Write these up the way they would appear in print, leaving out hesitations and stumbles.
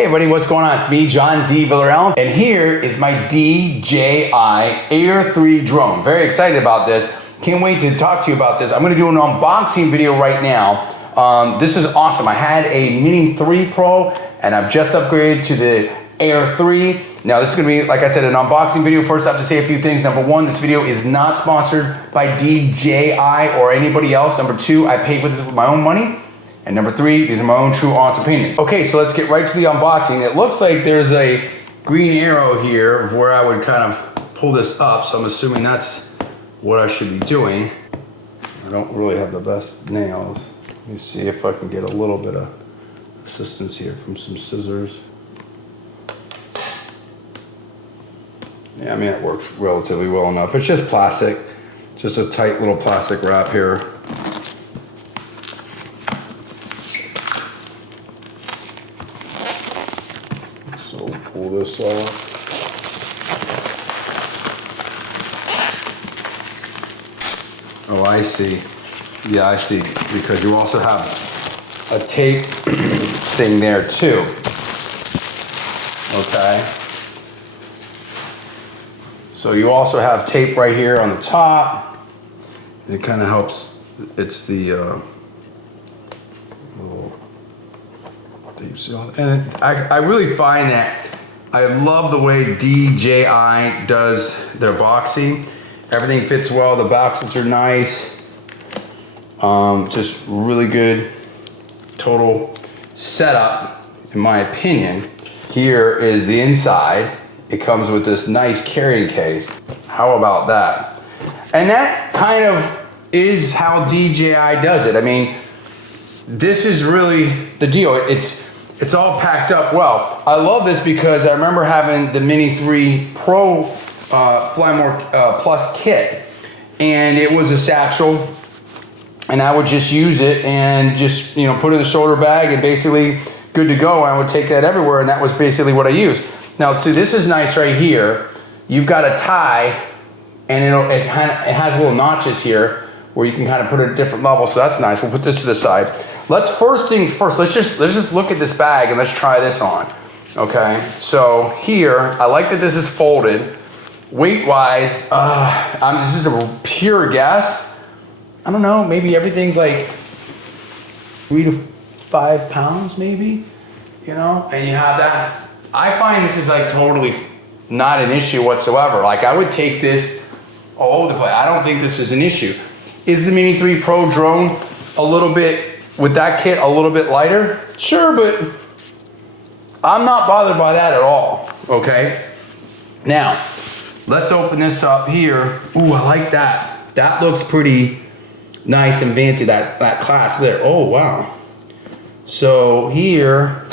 Hey everybody, what's going on? It's me, John D. Villarreal, and here is my DJI Air 3 drone. Very excited about this. Can't wait to talk to you about this. I'm gonna do an unboxing video right now. This is awesome. I had a Mini 3 Pro, and I've just upgraded to the Air 3. Now this is gonna be, like I said, an unboxing video. First, I have to say a few things. Number one, this video is not sponsored by DJI or anybody else. Number two, I paid for this with my own money. And number three, these are my own true honest opinions. Okay, so let's get right to the unboxing. It looks like there's a green arrow here where I would kind of pull this up, so I'm assuming that's what I should be doing. I don't really have the best nails. Let me see if I can get a little bit of assistance here from some scissors. Yeah, I mean, it works relatively well enough. It's just plastic, just a tight little plastic wrap here. So pull this off. Oh, I see. Yeah, I see. Because you also have a tape thing there too. Okay. So you also have tape right here on the top. It kind of helps. It's the little tape seal. And I really find that I love the way DJI does their boxing. Everything fits well. The boxes are nice. Just really good total setup, in my opinion. Here is the inside. It comes with this nice carrying case. How about that? And that kind of is how DJI does it. I mean, this is really the deal. It's all packed up well. I love this because I remember having the Mini 3 Pro Fly More Plus kit, and it was a satchel, and I would just use it and just, you know, put it in the shoulder bag and basically good to go. I would take that everywhere, and that was basically what I used. Now, see, this is nice right here. You've got a tie, and it has little notches here where you can kind of put it at different levels. So that's nice. We'll put this to the side. First things first. Let's just look at this bag and let's try this on. Okay. So here, I like that this is folded. Weight-wise, this is a pure guess. I don't know. Maybe everything's like 3 to 5 pounds, maybe. You know, and you have that. I find this is like totally not an issue whatsoever. Like, I would take this all over the place. I don't think this is an issue. Is the Mini 3 Pro drone a little bit, with that kit, a little bit lighter? Sure, but I'm not bothered by that at all, okay? Now, let's open this up here. Ooh, I like that. That looks pretty nice and fancy, that clasp there. Oh, wow. So here,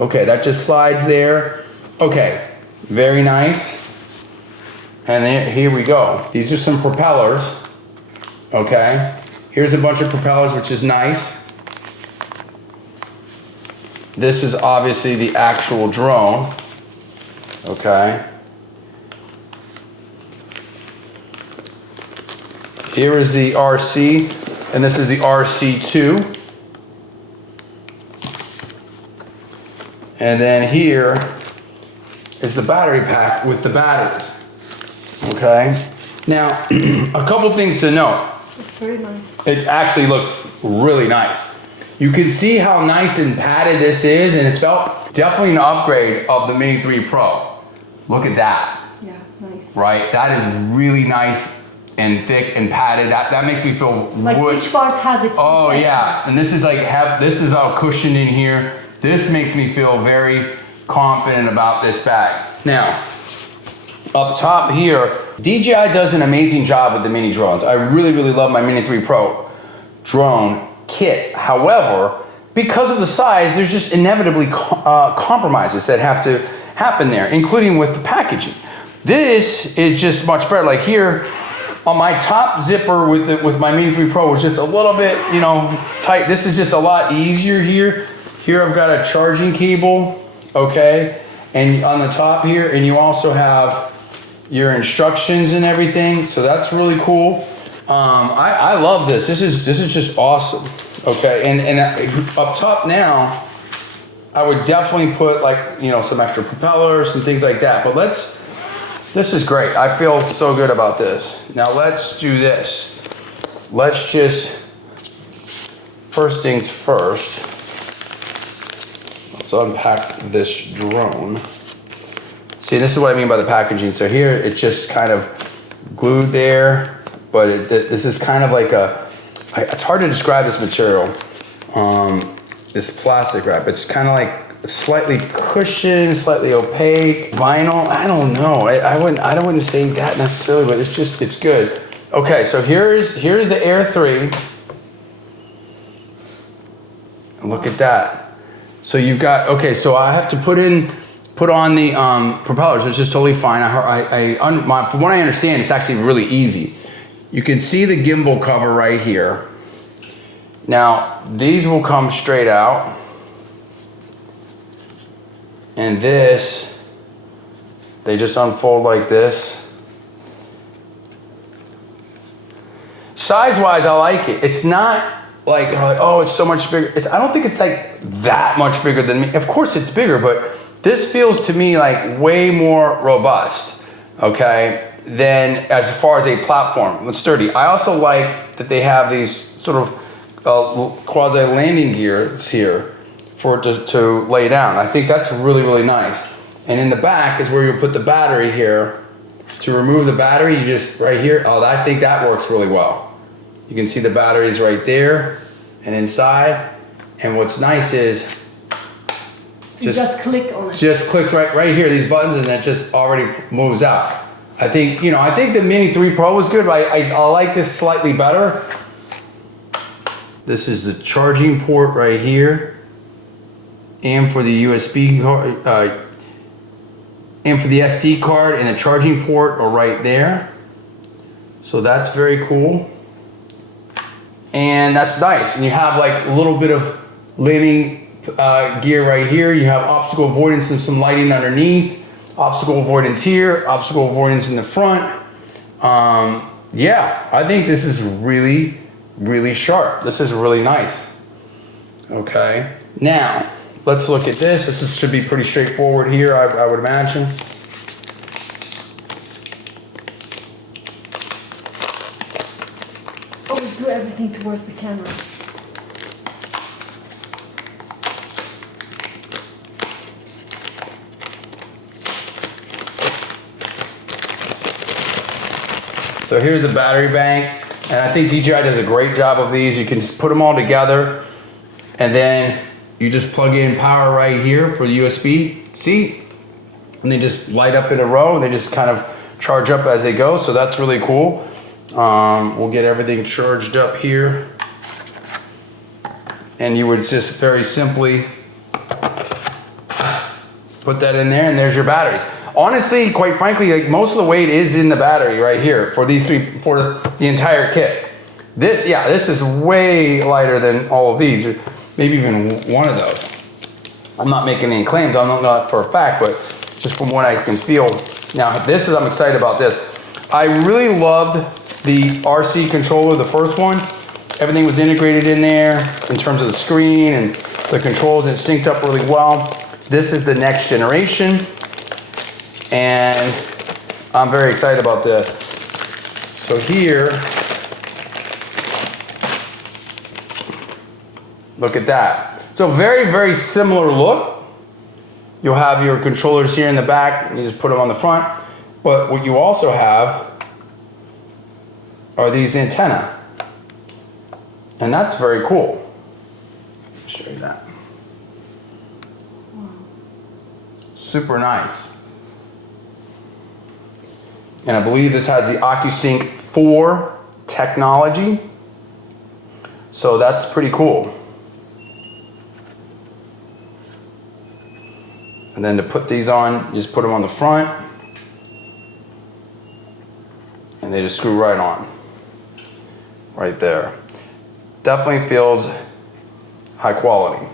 okay, that just slides there. Okay, very nice. And then here we go. These are some propellers, okay? Here's a bunch of propellers, which is nice. This is obviously the actual drone, okay? Here is the RC, and this is the RC2. And then here is the battery pack with the batteries. Okay? Now, a couple things to note. It's very nice. It actually looks really nice. You can see how nice and padded this is, and it's felt definitely an upgrade of the Mini 3 Pro. Look at that. Yeah, nice. Right? That is really nice and thick and padded. That makes me feel like wood. each part has its own section. Yeah. And this is like, this is all cushioned in here. This makes me feel very confident about this bag. Now, up top here, DJI does an amazing job with the mini drones. I really, really love my Mini 3 Pro drone kit. However, because of the size, there's just inevitably compromises that have to happen there, including with the packaging. This is just much better. Like here, on my top zipper with my Mini 3 Pro was just a little bit, you know, tight. This is just a lot easier here. Here I've got a charging cable, okay? And on the top here, and you also have your instructions and everything. So that's really cool. I love this. This is just awesome. Okay, and up top now, I would definitely put like, you know, some extra propellers and things like that. But this is great. I feel so good about this. Now let's do this. Let's just, first things first, let's unpack this drone. See, this is what I mean by the packaging. So here, it's just kind of glued there, but this is kind of like it's hard to describe this material, this plastic wrap. It's kind of like slightly cushioned, slightly opaque, vinyl. I don't know. I wouldn't say that necessarily, but it's good. Okay, so here's the Air 3. And look at that. So you've got, okay, so I have to put on the propellers, which is totally fine. From what I understand, it's actually really easy. You can see the gimbal cover right here. Now, these will come straight out. And this, they just unfold like this. Size-wise, I like it. It's not like, oh, it's so much bigger. I don't think it's like that much bigger than me. Of course it's bigger, but this feels to me like way more robust, okay, than as far as a platform. It's sturdy. I also like that they have these sort of quasi landing gears here for it to lay down. I think that's really, really nice. And in the back is where you put the battery here. To remove the battery, you just, right here, oh, I think that works really well. You can see the batteries right there and inside. And what's nice is, you just click on it. Just clicks right here, these buttons, and that just already moves out. I think the Mini 3 Pro was good, but I like this slightly better. This is the charging port right here. And for the USB card, and for the SD card, and the charging port are right there. So that's very cool. And that's nice. And you have like a little bit of landing gear right here. You have obstacle avoidance and some lighting underneath. Obstacle avoidance here, obstacle avoidance in the front. Yeah, I think this is really, really sharp. This is really nice. Okay, now let's look at this. This should be pretty straightforward here, I would imagine. Always do everything towards the camera. So here's the battery bank, and I think DJI does a great job of these. You can just put them all together, and then you just plug in power right here for the USB-C, and they just light up in a row, and they just kind of charge up as they go, so that's really cool. We'll get everything charged up here, and you would just very simply put that in there, and there's your batteries. Honestly, quite frankly, like most of the weight is in the battery right here for these three, for the entire kit. This is way lighter than all of these, or maybe even one of those. I'm not making any claims, I don't know that for a fact, but just from what I can feel. Now, I'm excited about this. I really loved the RC controller, the first one. Everything was integrated in there in terms of the screen and the controls, and it synced up really well. This is the next generation, and I'm very excited about this. So here, look at that. So very, very similar look. You'll have your controllers here in the back, you just put them on the front. But what you also have are these antennae. And that's very cool. I'll show you that. Super nice. And I believe this has the OcuSync 4 technology. So that's pretty cool. And then to put these on, you just put them on the front, and they just screw right on. Right there. Definitely feels high quality.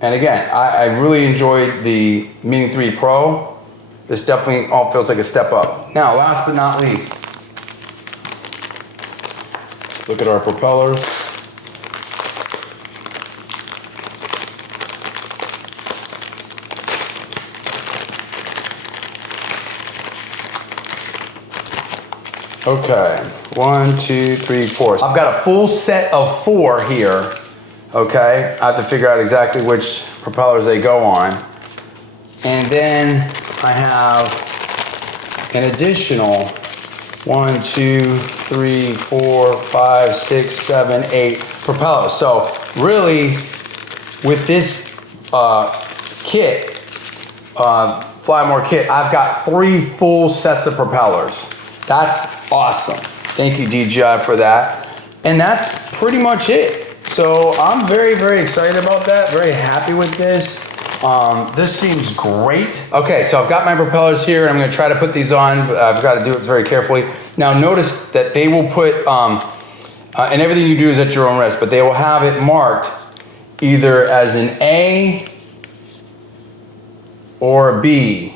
And again, I really enjoyed the Mini 3 Pro. This definitely all feels like a step up. Now, last but not least, look at our propellers. Okay, 1, 2, 3, 4. I've got a full set of 4 here. Okay, I have to figure out exactly which propellers they go on. And then I have an additional 1, 2, 3, 4, 5, 6, 7, 8 propellers. So really, with this kit, Fly More kit, I've got 3 full sets of propellers. That's awesome. Thank you, DJI, for that. And that's pretty much it. So I'm very, very excited about that. Very happy with this. This seems great. Okay, so I've got my propellers here. I'm gonna try to put these on, but I've got to do it very carefully. Now notice that they will put, and everything you do is at your own risk, but they will have it marked either as an A or a B.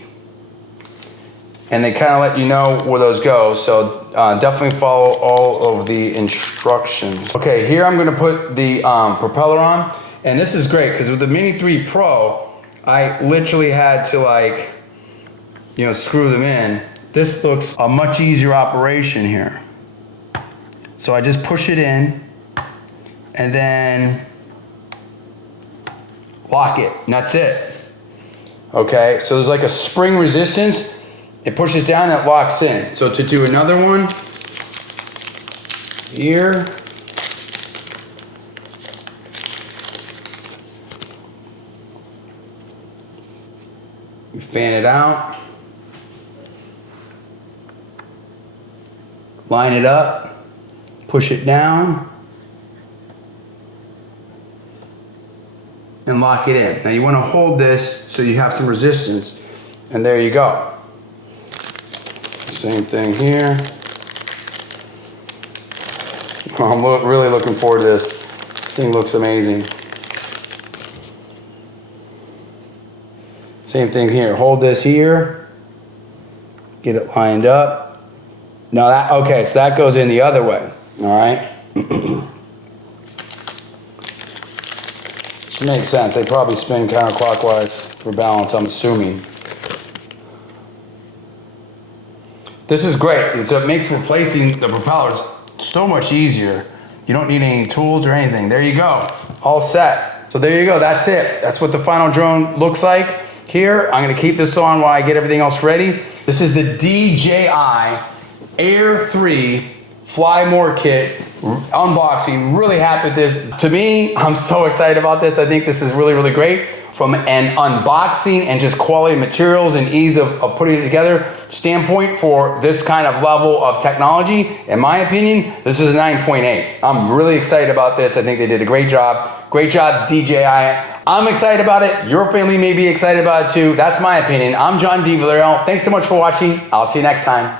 And they kind of let you know where those go. So definitely follow all of the instructions. Okay, here I'm gonna put the propeller on. And this is great because with the Mini 3 Pro, I literally had to screw them in. This looks a much easier operation here. So I just push it in and then lock it, and that's it. Okay, so there's like a spring resistance. It pushes down, it locks in. So to do another one, here. You fan it out. Line it up, push it down, and lock it in. Now you want to hold this so you have some resistance, and there you go. Same thing here. I'm really looking forward to this. This thing looks amazing. Same thing here. Hold this here. Get it lined up. Now that, okay, so that goes in the other way. All right. This makes sense. They probably spin counterclockwise for balance, I'm assuming. This is great. So it makes replacing the propellers so much easier. You don't need any tools or anything. There you go. All set. So there you go. That's it. That's what the final drone looks like. Here, I'm going to keep this on while I get everything else ready. This is the DJI Air 3 Fly More kit unboxing. Really happy with this. To me, I'm so excited about this. I think this is really, really great. From an unboxing and just quality materials and ease of putting it together standpoint for this kind of level of technology, in my opinion, this is a 9.8. I'm really excited about this. I think they did a great job. Great job, DJI. I'm excited about it. Your family may be excited about it too. That's my opinion. I'm John D. Villarreal. Thanks so much for watching. I'll see you next time.